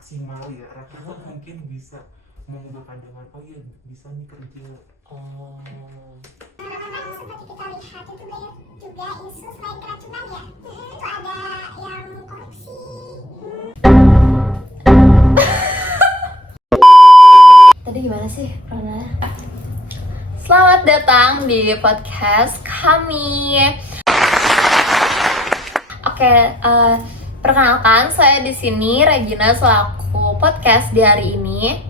maksimal ya, rata-rata mungkin bisa mengubah pandangan, oh iya bisa nih kerja. Oh. Seperti kita lihat itu banyak juga isu selain keracunan ya. Itu ada yang korupsi. Tadi gimana sih Rona? Selamat datang di podcast kami. Oke, perkenalkan saya di sini Regina selaku podcast di hari ini.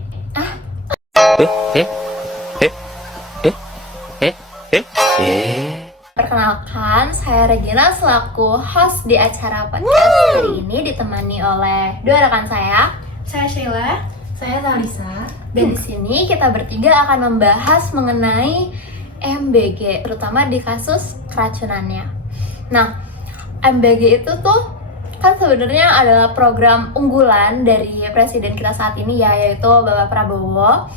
Perkenalkan, saya Regina selaku host di acara podcast hari ini ditemani oleh dua rekan saya. Saya Sheila. Saya Talisa. Dan di sini kita bertiga akan membahas mengenai MBG, terutama di kasus keracunannya. Nah, MBG itu tuh kan sebenarnya adalah program unggulan dari presiden kita saat ini ya, yaitu Bapak Prabowo.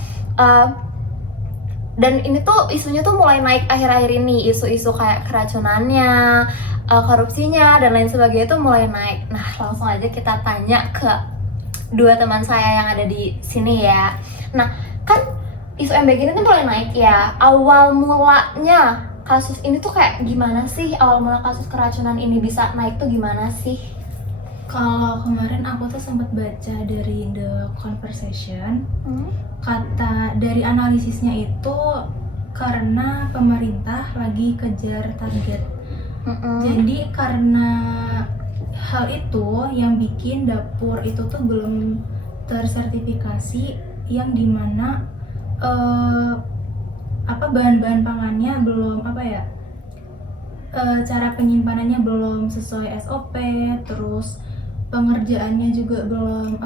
Dan ini tuh isunya tuh mulai naik akhir-akhir ini, isu-isu kayak keracunannya, korupsinya dan lain sebagainya tuh mulai naik. Nah, langsung aja kita tanya ke dua teman saya yang ada di sini ya. Nah, kan isu MBG ini tuh mulai naik ya. Awal mulanya kasus ini tuh kayak gimana sih? Awal mula kasus keracunan ini bisa naik tuh gimana sih? Kalau kemarin aku tuh sempat baca dari The Conversation, kata dari analisisnya itu karena pemerintah lagi kejar target. Jadi karena hal itu yang bikin dapur itu tuh belum tersertifikasi, yang dimana bahan-bahan pangannya belum cara penyimpanannya belum sesuai SOP, terus pengerjaannya juga belum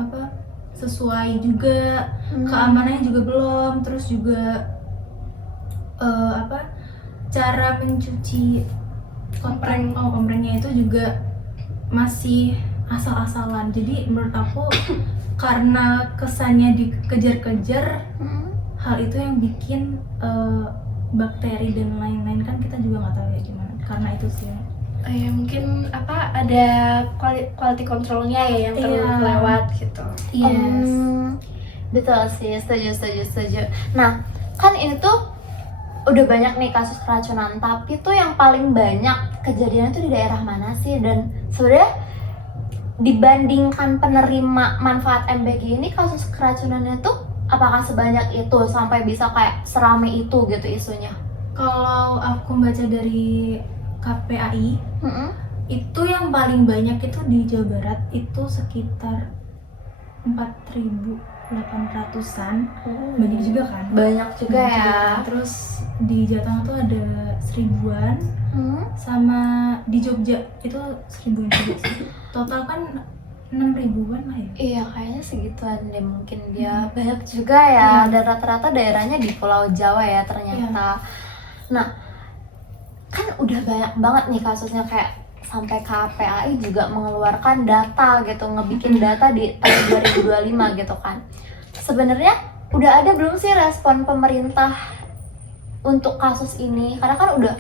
sesuai juga, keamanannya juga belum, terus juga cara mencuci komprengnya itu juga masih asal-asalan. Jadi menurut aku karena kesannya dikejar-kejar, hal itu yang bikin bakteri dan lain-lain, kan kita juga nggak tahu ya gimana, karena itu sih Ya mungkin ada quality controlnya ya yang terlewat gitu. Yes. Betul sih, setuju. Nah, kan ini tuh udah banyak nih kasus keracunan, tapi tuh yang paling banyak kejadiannya tuh di daerah mana sih? Dan sebenarnya dibandingkan penerima manfaat MBG ini, kasus keracunannya tuh apakah sebanyak itu sampai bisa kayak serame itu gitu isunya? Kalau aku baca dari KPAI, itu yang paling banyak itu di Jawa Barat itu sekitar 4.800-an. Banyak juga kan? Banyak juga ya. Terus di Jawa Tengah tuh ada 1.000-an, sama di Jogja itu 1.000-an juga sih. Total kan 6.000-an lah ya. Iya, kayaknya segituan deh mungkin dia. Banyak juga ya, dan rata-rata daerahnya di Pulau Jawa ya ternyata. Nah, kan udah banyak banget nih kasusnya, kayak sampai KPAI juga mengeluarkan data gitu, ngebikin data di tahun 2025 gitu kan. Sebenarnya udah ada belum sih respon pemerintah untuk kasus ini? Karena kan udah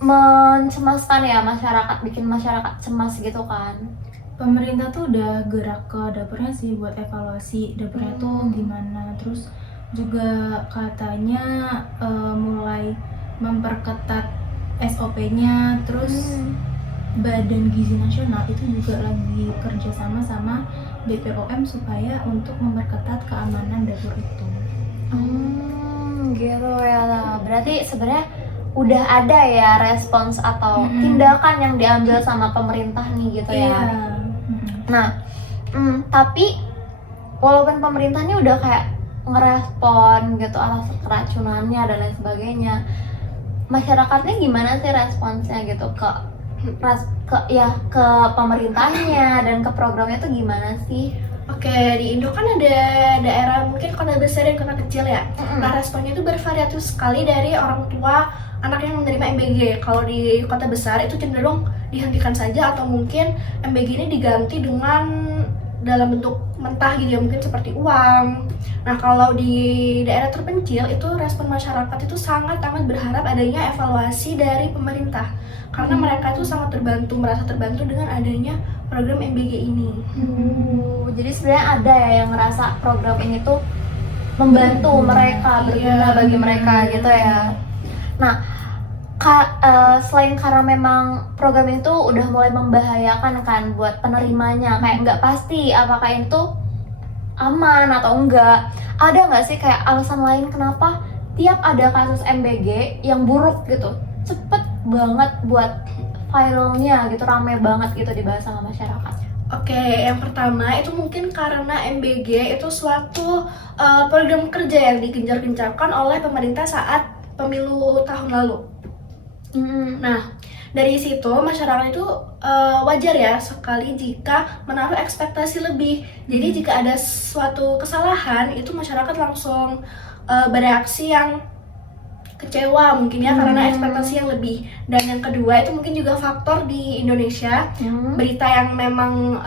mencemaskan ya masyarakat, bikin masyarakat cemas gitu kan. Pemerintah tuh udah gerak ke dapurnya sih buat evaluasi dapurnya tuh gimana. Terus juga katanya mulai memperketat SOP-nya. Terus Badan Gizi Nasional itu juga lagi kerjasama sama BPOM supaya untuk memperketat keamanan dapur itu. Gitu ya. Berarti sebenarnya udah ada ya respons atau tindakan yang diambil sama pemerintah nih gitu ya. Nah, tapi walaupun pemerintahnya udah kayak ngerespon gitu atas keracunannya dan lain sebagainya, masyarakatnya gimana sih responsnya gitu ke pemerintahnya dan ke programnya tuh gimana sih? Oke, di Indo kan ada daerah mungkin kota besar dan kota kecil ya. Nah, responnya itu bervariatif sekali dari orang tua anak yang menerima MBG. Kalau di kota besar itu cenderung dihentikan saja, atau mungkin MBG ini diganti dengan dalam bentuk mentah gitu ya, mungkin seperti uang. Nah, kalau di daerah terpencil itu respon masyarakat itu sangat amat berharap adanya evaluasi dari pemerintah, karena mereka itu sangat merasa terbantu dengan adanya program MBG ini. Jadi sebenarnya ada ya yang ngerasa program ini tuh membantu mereka, berguna bagi mereka gitu ya. Nah, selain karena memang program itu udah mulai membahayakan kan buat penerimanya, kayak nggak pasti apakah itu aman atau enggak. Ada nggak sih kayak alasan lain kenapa tiap ada kasus MBG yang buruk gitu, cepet banget buat viralnya gitu, rame banget gitu dibahas sama masyarakat? Oke, yang pertama itu mungkin karena MBG itu suatu program kerja yang digencar-gencarkan oleh pemerintah saat pemilu tahun lalu. Nah, dari situ masyarakat itu wajar ya sekali jika menaruh ekspektasi lebih. Jadi jika ada suatu kesalahan itu masyarakat langsung bereaksi yang kecewa mungkin ya karena ekspektasi yang lebih. Dan yang kedua itu mungkin juga faktor di Indonesia berita yang memang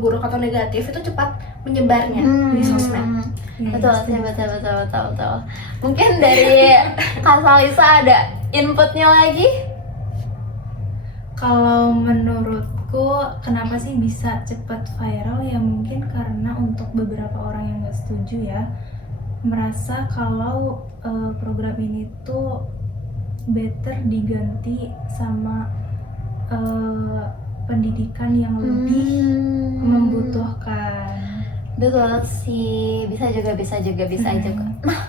buruk atau negatif itu cepat menyebarnya di sosmed. Betul sih, betul. Mungkin dari Kak Salisa ada inputnya lagi? Kalau menurutku kenapa sih bisa cepat viral ya, mungkin karena untuk beberapa orang yang nggak setuju ya, merasa kalau program ini tuh better diganti sama pendidikan yang lebih membutuhkan. Betul sih, bisa juga. Nah,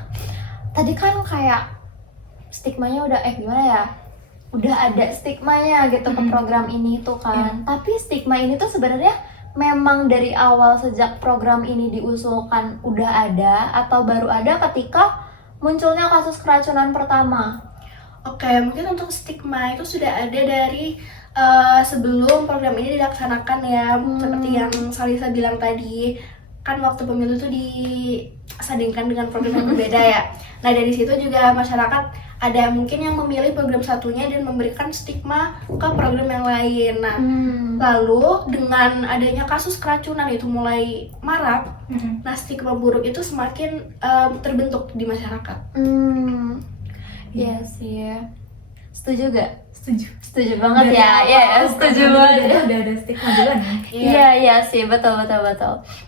tadi kan kayak stigmanya udah gimana ya? Udah ada stigmanya gitu ke program ini tuh kan. Tapi stigma ini tuh sebenarnya memang dari awal sejak program ini diusulkan udah ada atau baru ada ketika munculnya kasus keracunan pertama? Oke, mungkin untuk stigma itu sudah ada dari sebelum program ini dilaksanakan ya. Seperti yang Salisa bilang tadi, kan waktu pemilu itu disandingkan dengan program yang berbeda ya. Nah, dari situ juga masyarakat ada mungkin yang memilih program satunya dan memberikan stigma ke program yang lain. Nah, lalu dengan adanya kasus keracunan itu mulai marak, nah stigma buruk itu semakin terbentuk di masyarakat. Iya sih. Setuju gak? Setuju. Setuju banget ya. Iya, setuju banget. Udah ada stigma duluan ya. Iya sih, betul.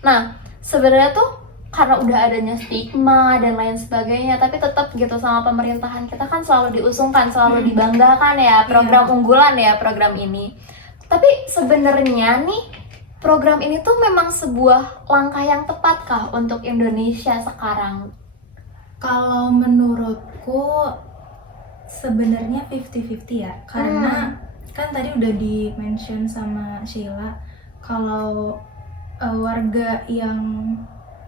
Nah, sebenarnya tuh karena udah adanya stigma dan lain sebagainya, tapi tetap gitu sama pemerintahan kita kan selalu diusungkan, selalu dibanggakan ya program unggulan ya program ini. Tapi sebenarnya nih program ini tuh memang sebuah langkah yang tepat kah untuk Indonesia sekarang? Kalau menurutku sebenarnya 50-50 ya, karena kan tadi udah di-mention sama Sheila kalau warga yang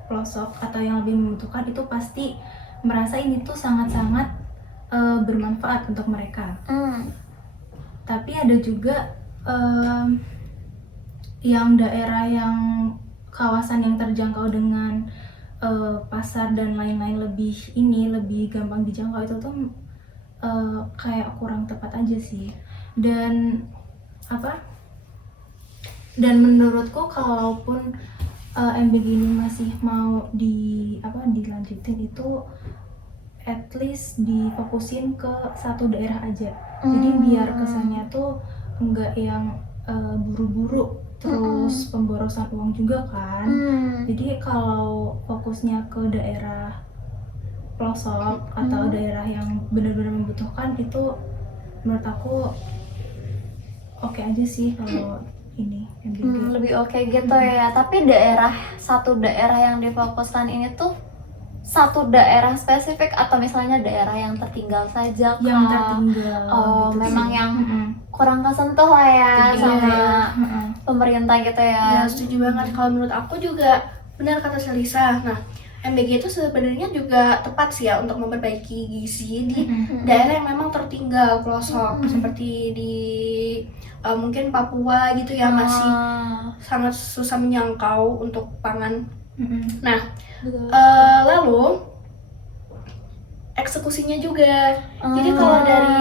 pelosok atau yang lebih membutuhkan itu pasti merasa ini tuh sangat-sangat bermanfaat untuk mereka. Tapi ada juga yang daerah yang kawasan yang terjangkau dengan pasar dan lain-lain lebih gampang dijangkau, itu tuh kayak kurang tepat aja sih. Dan menurutku kalaupun MBG ini masih mau dilanjutin itu at least difokusin ke satu daerah aja. Jadi biar kesannya tuh enggak yang buru-buru terus pemborosan uang juga kan. Jadi kalau fokusnya ke daerah pelosok atau daerah yang benar-benar membutuhkan, itu menurut aku oke aja sih kalau ini MBG. Lebih oke gitu ya. Tapi satu daerah yang difokuskan ini tuh satu daerah spesifik atau misalnya daerah yang tertinggal saja kah? Yang tertinggal. Oh, gitu memang sih. yang kurang kesentuh lah ya sama pemerintah gitu Ya, ya. setuju banget. Kalau menurut aku juga benar kata Salisa. Nah, MBG itu sebenarnya juga tepat sih ya untuk memperbaiki gizi di daerah yang memang tertinggal pelosok, seperti di mungkin Papua gitu ya, masih sangat susah menyangkau untuk pangan. Nah, lalu eksekusinya juga. Jadi kalau dari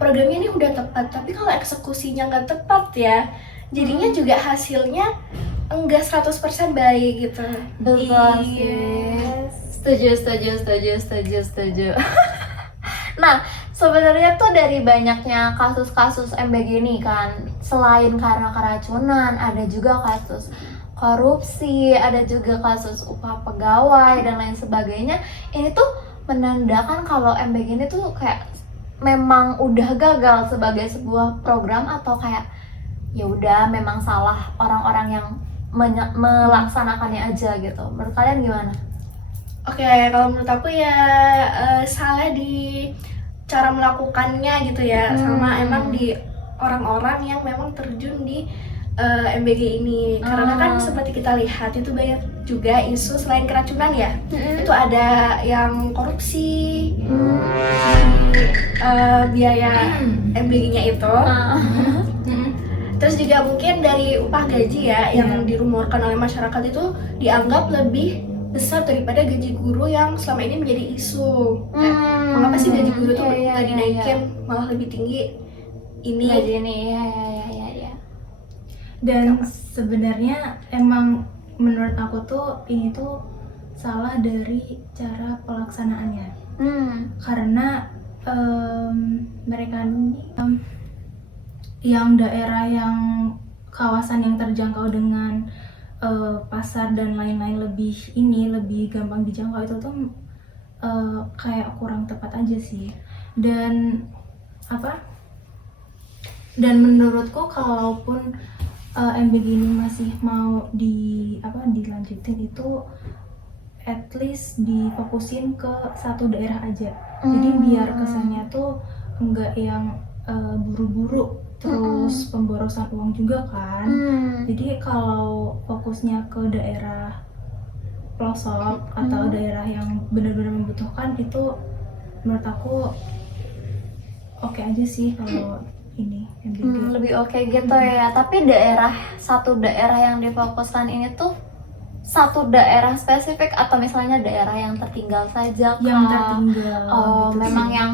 programnya ini udah tepat, tapi kalau eksekusinya nggak tepat ya, jadinya juga hasilnya enggak 100% baik gitu. Betul sih. Setuju. Nah, sebenarnya tuh dari banyaknya kasus-kasus MBG ini kan, selain karena keracunan, ada juga kasus korupsi, ada juga kasus upah pegawai dan lain sebagainya. Ini tuh menandakan kalau MBG ini tuh kayak memang udah gagal sebagai sebuah program, atau kayak ya udah memang salah orang-orang yang melaksanakannya aja gitu. Menurut kalian gimana? Oke, kalau menurut aku ya salah di cara melakukannya gitu ya, sama emang di orang-orang yang memang terjun di MBG ini. Karena kan seperti kita lihat itu banyak juga isu selain keracunan ya, itu ada yang korupsi di biaya MBG-nya itu. Terus juga mungkin dari upah gaji ya yang dirumorkan oleh masyarakat itu dianggap lebih besar daripada gaji guru yang selama ini menjadi isu. Mengapa sih gaji guru tuh nggak dinaikin, malah lebih tinggi ini? Gaji ini, ya. Dan sebenarnya emang menurut aku tuh ini tuh salah dari cara pelaksanaannya. Karena mereka ini yang daerah yang kawasan yang terjangkau dengan pasar dan lain-lain lebih gampang dijangkau itu tuh kayak kurang tepat aja sih. Dan menurutku kalaupun MBG ini masih mau dilanjutin itu at least difokusin ke satu daerah aja. Jadi biar kesannya tuh enggak yang buru-buru terus pemborosan uang juga kan. Jadi kalau fokusnya ke daerah pelosok atau daerah yang benar-benar membutuhkan, itu menurut aku oke aja sih kalau ini MBG. Lebih oke gitu ya. Tapi satu daerah yang difokuskan ini tuh satu daerah spesifik atau misalnya daerah yang tertinggal saja kah? Yang tertinggal. Oh, gitu memang sih. yang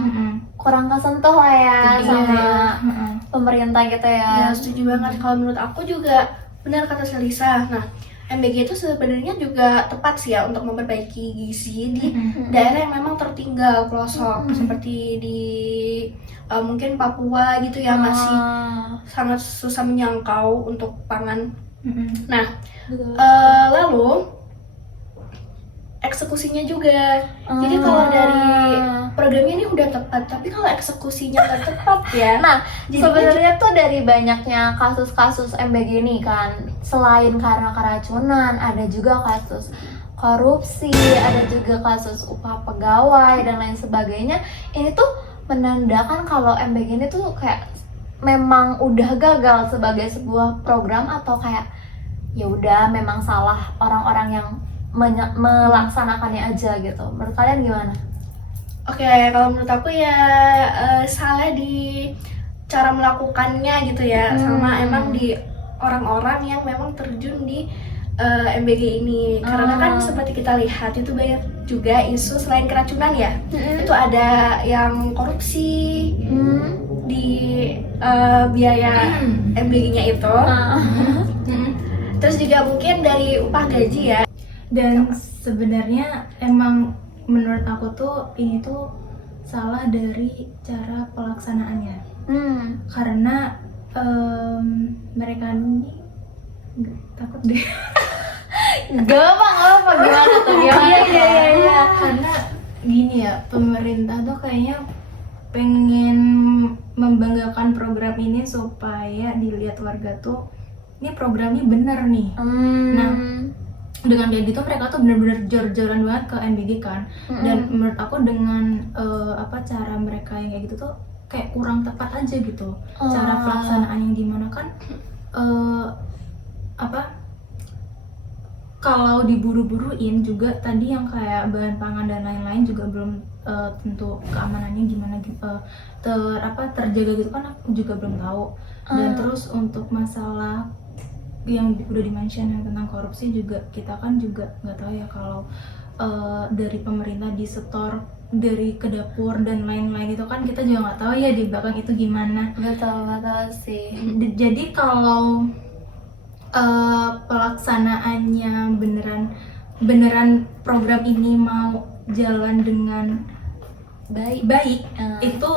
kurang kesentuh lah ya sama pemerintah gitu Ya ya. setuju banget. Kalau menurut aku juga benar kata Selisa. Nah, MBG itu sebenarnya juga tepat sih ya untuk memperbaiki gizi di daerah yang memang tertinggal pelosok, seperti di mungkin Papua gitu ya, masih sangat susah menyangkau untuk pangan. Nah, lalu eksekusinya juga. Jadi kalau dari programnya ini udah tepat, tapi kalau eksekusinya nggak tepat ya. Nah, sebenarnya tuh dari banyaknya kasus-kasus MBG ini kan, selain karena keracunan, ada juga kasus korupsi, ada juga kasus upah pegawai dan lain sebagainya. Ini tuh menandakan kalau MBG ini tuh kayak memang udah gagal sebagai sebuah program, atau kayak ya udah memang salah orang-orang yang melaksanakannya aja gitu. Menurut kalian gimana? Oke, kalau menurut aku ya salah di cara melakukannya gitu ya, sama emang di orang-orang yang memang terjun di MBG ini. Karena kan seperti kita lihat itu banyak juga isu selain keracunan ya, itu ada yang korupsi di biaya MBG-nya itu. Terus juga mungkin dari upah gaji ya. Dan sebenarnya emang menurut aku tuh ini tuh salah dari cara pelaksanaannya. Karena mereka ini takut deh. Gak apa gimana tuh? Iya. Karena gini ya, pemerintah tuh kayaknya pengen membanggakan program ini supaya dilihat warga tuh ini programnya bener nih. Nah, dengan kayak gitu mereka tuh bener-bener jor-joran banget ke MBG kan. Dan menurut aku dengan cara mereka yang kayak gitu tuh kayak kurang tepat aja gitu. Cara pelaksanaan yang gimana kan kalau diburu-buruin juga tadi yang kayak bahan pangan dan lain-lain juga belum tentu keamanannya gimana terjaga gitu kan, aku juga belum tahu. Dan terus untuk masalah yang udah di-mention yang tentang korupsi juga, kita kan juga nggak tahu ya kalau dari pemerintah disetor dari ke dapur dan lain-lain itu kan kita juga nggak tahu ya di belakang itu gimana. Betul sih. Jadi kalau pelaksanaannya beneran program ini mau jalan dengan baik itu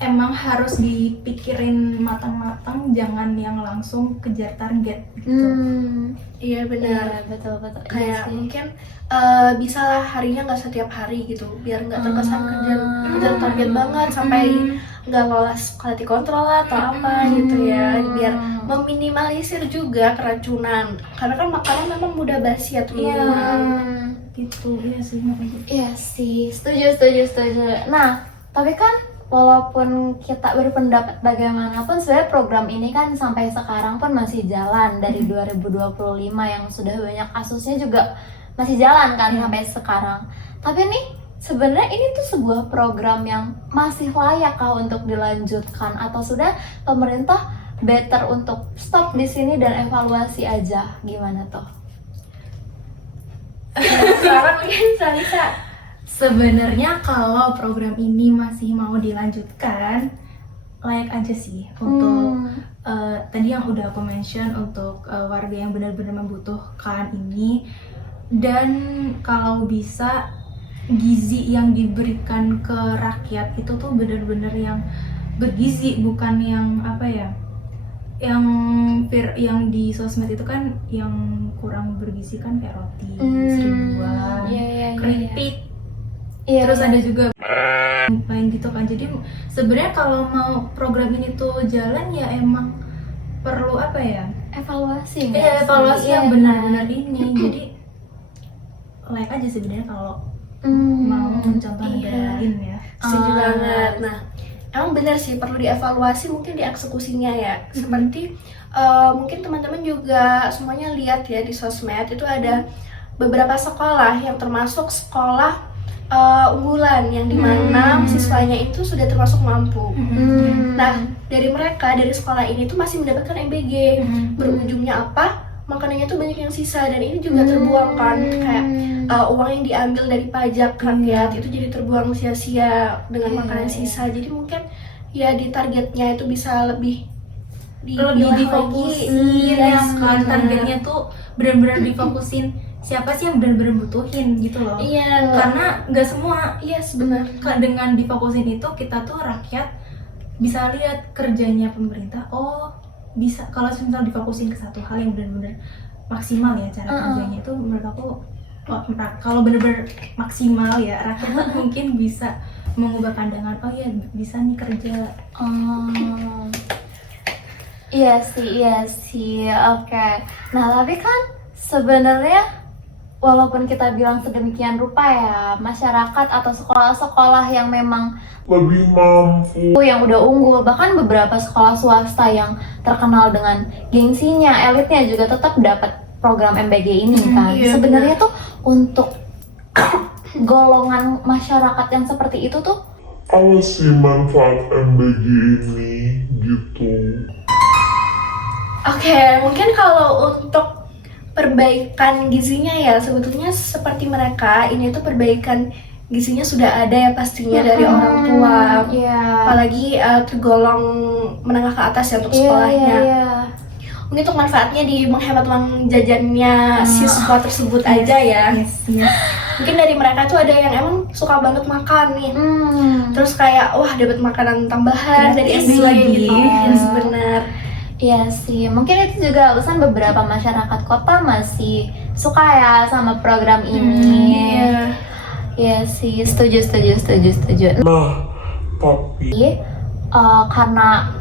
emang harus dipikirin matang-matang, jangan yang langsung kejar target gitu. Iya benar. Iya, betul betul. Iya Kayak sih. mungkin bisa lah harinya nggak setiap hari gitu, biar nggak terkesan kejar target banget sampai nggak lolos quality control lah atau apa gitu ya, biar meminimalisir juga keracunan, karena kan makanan memang mudah basi ya teman-teman. Gitu, iya sih. Iya sih, setuju. Nah, tapi kan walaupun kita berpendapat bagaimanapun, sebenarnya program ini kan sampai sekarang pun masih jalan dari 2025 yang sudah banyak kasusnya juga masih jalan kan sampai sekarang. Tapi nih sebenarnya ini tuh sebuah program yang masih layak kah untuk dilanjutkan atau sudah pemerintah better untuk stop di sini dan evaluasi aja, gimana tuh? Sekarang mungkin Salisa. Sebenarnya kalau program ini masih mau dilanjutkan, layak aja sih untuk tadi yang udah aku mention untuk warga yang benar-benar membutuhkan ini. Dan kalau bisa gizi yang diberikan ke rakyat itu tuh benar-benar yang bergizi, bukan yang apa ya, yang di sosmed itu kan yang kurang bergizi kan kayak roti seribuan, keripik, terus ada juga lain gitu kan. Jadi sebenarnya kalau mau program ini tuh jalan ya emang perlu apa ya, Evaluasi evaluasi yang benar-benar ini. Jadi layak aja sebenarnya kalau mau mencontoh negara lain ya. Setuju banget. Nah, emang benar sih perlu dievaluasi mungkin di eksekusinya ya. Seperti mungkin teman-teman juga semuanya lihat ya di sosmed itu ada beberapa sekolah yang termasuk sekolah unggulan yang dimana siswanya itu sudah termasuk mampu. Nah, dari mereka dari sekolah ini tuh masih mendapatkan MBG. Berujungnya apa? Makanannya tuh banyak yang sisa dan ini juga terbuang kan, kayak uang yang diambil dari pajak rakyat itu jadi terbuang sia-sia dengan makanan sisa. Jadi mungkin ya di targetnya itu bisa lebih difokusin ya kan, targetnya tuh benar-benar difokusin siapa sih yang benar-benar butuhin gitu loh. Iya, karena nggak semua. Iya sebenar. Dengan difokusin itu kita tuh rakyat bisa lihat kerjanya pemerintah. Oh bisa, kalau misal difokusin ke satu hal yang benar-benar maksimal ya cara kerjanya itu, menurut aku kalau benar-benar maksimal ya rakyat tuh mungkin bisa mengubah pandangan, oh ya bisa nih kerja. Iya sih, oke. Nah tapi kan sebenarnya walaupun kita bilang sedemikian rupa ya, masyarakat atau sekolah-sekolah yang memang lebih mampu, yang udah unggul, bahkan beberapa sekolah swasta yang terkenal dengan gengsinya, elitnya juga tetap dapat program MBG ini kan. Iya, Sebenarnya tuh untuk golongan masyarakat yang seperti itu tuh apa sih manfaat MBG ini gitu. Oke, mungkin kalau untuk perbaikan gizinya ya sebetulnya seperti mereka ini tuh perbaikan gizinya sudah ada ya pastinya dari orang tua, apalagi tergolong menengah ke atas ya untuk sekolahnya. Mungkin untuk manfaatnya di menghemat uang jajannya siswa tersebut aja ya. Mungkin dari mereka tuh ada yang emang suka banget makan nih, terus kayak wah dapat makanan tambahan dari SD gitu. Benar. Iya sih, mungkin itu juga alasan beberapa masyarakat kota masih suka ya sama program ini. Iya sih, setuju. Nah, tapi Karena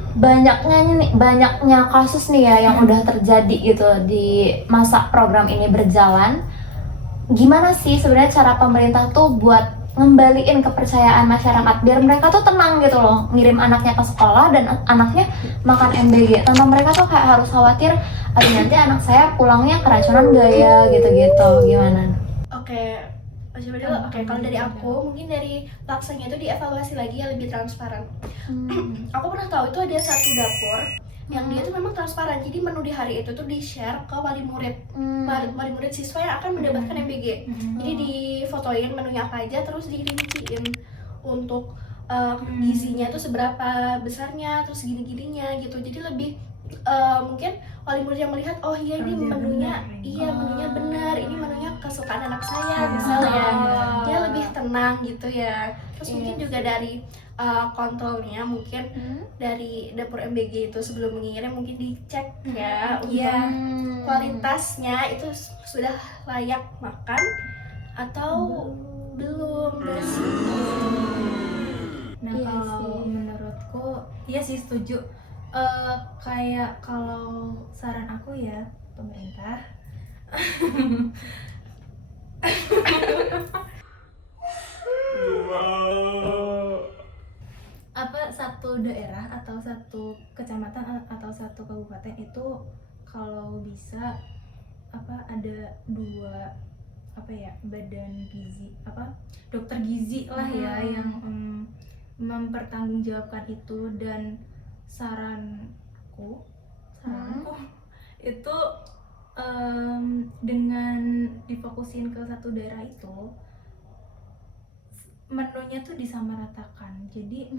banyaknya kasus nih ya yang udah terjadi gitu di masa program ini berjalan, gimana sih sebenarnya cara pemerintah tuh buat ngembaliin kepercayaan masyarakat biar mereka tuh tenang gitu loh ngirim anaknya ke sekolah dan anaknya makan MBG tanpa mereka tuh kayak harus khawatir aduh nanti anak saya pulangnya keracunan gak ya gitu-gitu, gimana? Oke, coba dulu. Oke, kalau dari aku mungkin dari pelaksanya itu dievaluasi lagi ya lebih transparan. Aku pernah tahu itu ada satu dapur yang dia tuh memang transparan, jadi menu di hari itu tuh di-share ke wali murid siswa yang akan mendapatkan MBG. Jadi difotoin menunya apa aja, terus dirinciin untuk gizinya tuh seberapa besarnya, terus gini-gininya gitu. Jadi lebih mungkin wali murid yang melihat oh iya ini menunya benar, ini menunya kesukaan anak saya misalnya. Dia lebih tenang tenang gitu ya. Terus Iya mungkin juga sih. dari kontrolnya mungkin dari dapur MBG itu sebelum mengirim mungkin dicek ya untuk Iya. kualitasnya itu sudah layak makan atau belum dari situ. Nah, Iya kalau sih. menurutku iya sih setuju. Kayak kalau saran aku ya pemerintah apa satu daerah atau satu kecamatan atau satu kabupaten itu kalau bisa apa ada dua apa ya badan gizi apa dokter gizi lah ya yang mempertanggungjawabkan itu. Dan saranku itu dengan difokusin ke satu daerah itu menunya tuh disamaratakan, jadi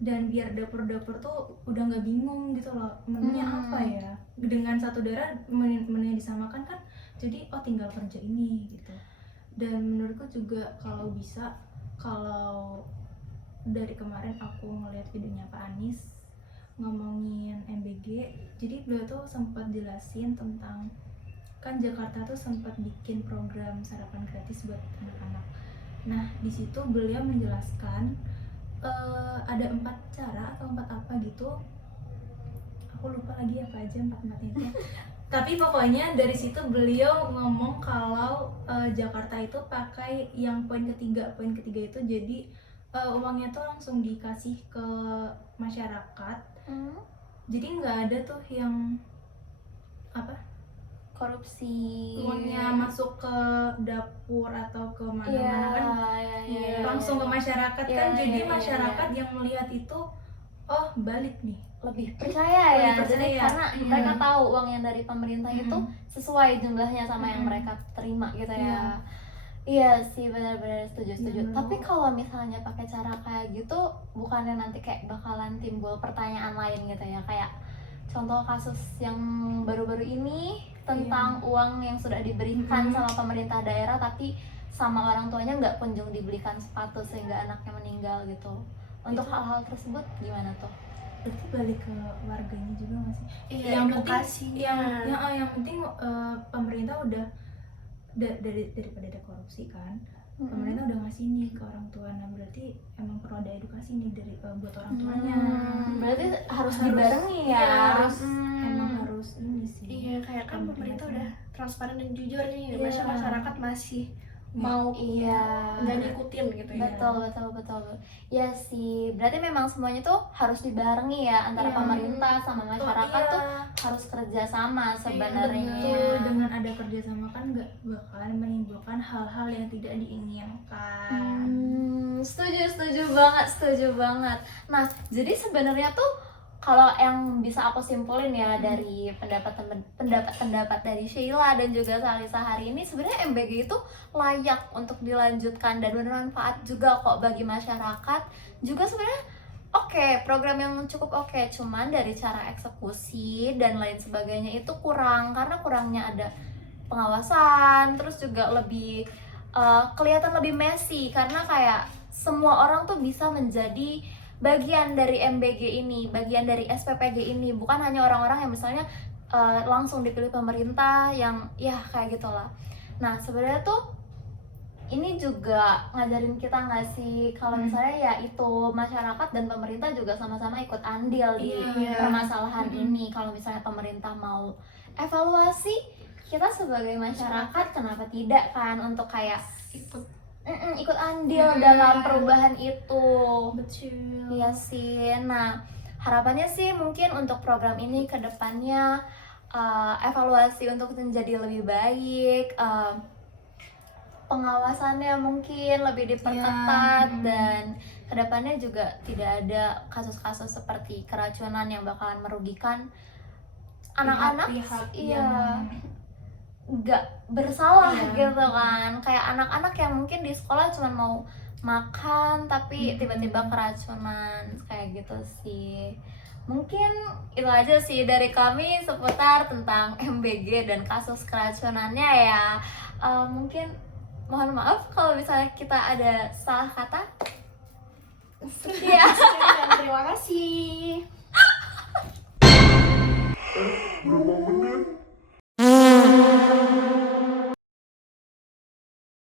dan biar dapur-dapur tuh udah nggak bingung gitu loh menunya apa ya. Dengan satu daerah menunya disamakan kan, jadi oh tinggal kerja ini gitu. Dan menurutku juga kalau bisa, kalau dari kemarin aku ngeliat videonya Pak Anies ngomongin MBG, jadi beliau tuh sempat jelasin tentang kan Jakarta tuh sempat bikin program sarapan gratis buat anak-anak. Nah, di situ beliau menjelaskan ada 4 cara atau 4 apa gitu. Aku lupa lagi apa aja 4-4 itu. Tapi pokoknya dari situ beliau ngomong kalau Jakarta itu pakai yang poin ketiga itu, jadi uangnya tuh langsung dikasih ke masyarakat. Jadi nggak ada tuh yang apa Korupsi. uangnya masuk ke dapur atau ke mana-mana kan Iya. langsung ke masyarakat Iya, kan. Jadi iya, masyarakat yang melihat itu oh balik nih. lebih percaya ya. Lebih percaya. Jadi karena Iya. mereka tahu uang yang dari pemerintah itu sesuai jumlahnya sama yang mereka terima gitu ya. Iya. Iya sih, benar-benar setuju. Dan Tapi kalau misalnya pakai cara kayak gitu, bukannya nanti kayak bakalan timbul pertanyaan lain gitu ya, kayak contoh kasus yang baru-baru ini tentang uang yang sudah diberikan sama pemerintah daerah tapi sama orang tuanya nggak kunjung dibelikan sepatu sehingga anaknya meninggal gitu. Untuk hal-hal tersebut gimana tuh? Berarti balik ke warganya juga nggak sih? Iya, yang edukasinya. penting yang penting pemerintah udah daripada ada korupsi kan, pemerintah udah ngasih nih ke orang tua. Nah berarti emang perlu ada edukasi nih dari buat orang tuanya. Berarti harus dibarengi ya. Iya, harus emang harus ini sih. Iya, kayak kan pemerintah udah transparan dan jujur nih, Iya. masyarakat masih mau Iya. nggak ngikutin gitu ya. Betul. Ya sih, berarti memang semuanya tuh harus dibarengi ya antara Iya. pemerintah sama masyarakat Iya. tuh harus kerja sama sebenarnya. Betul, dengan ada kerjasama kan nggak bakalan menimbulkan hal-hal yang tidak diinginkan. Setuju banget. Nah, jadi sebenarnya tuh kalau yang bisa aku simpulin ya dari pendapat dari Sheila dan juga Salisa hari ini, sebenarnya MBG itu layak untuk dilanjutkan dan bermanfaat juga kok bagi masyarakat. Juga sebenarnya oke, program yang cukup oke, cuman dari cara eksekusi dan lain sebagainya itu kurang, karena kurangnya ada pengawasan, terus juga lebih kelihatan lebih messy karena kayak semua orang tuh bisa menjadi bagian dari MBG ini, bagian dari SPPG ini, bukan hanya orang-orang yang misalnya langsung dipilih pemerintah yang ya kayak gitulah. Nah sebenarnya tuh ini juga ngajarin kita nggak sih kalau misalnya ya itu masyarakat dan pemerintah juga sama-sama ikut andil di permasalahan ini. Kalau misalnya pemerintah mau evaluasi, kita sebagai masyarakat kenapa tidak kan untuk kayak ikut andil dalam perubahan itu. Betul. Iya sih. Nah harapannya sih mungkin untuk program ini ke depannya evaluasi untuk menjadi lebih baik, pengawasannya mungkin lebih diperketat, dan kedepannya juga tidak ada kasus-kasus seperti keracunan yang bakalan merugikan anak-anak. Pihak Iya, nggak bersalah gitu kan, kayak anak-anak yang mungkin di sekolah cuma mau makan tapi tiba-tiba keracunan kayak gitu sih. Mungkin itu aja sih dari kami seputar tentang MBG dan kasus keracunannya ya. Mungkin mohon maaf kalau misalnya kita ada salah kata. Sekian. Sekian, terima kasih. Berapa menit?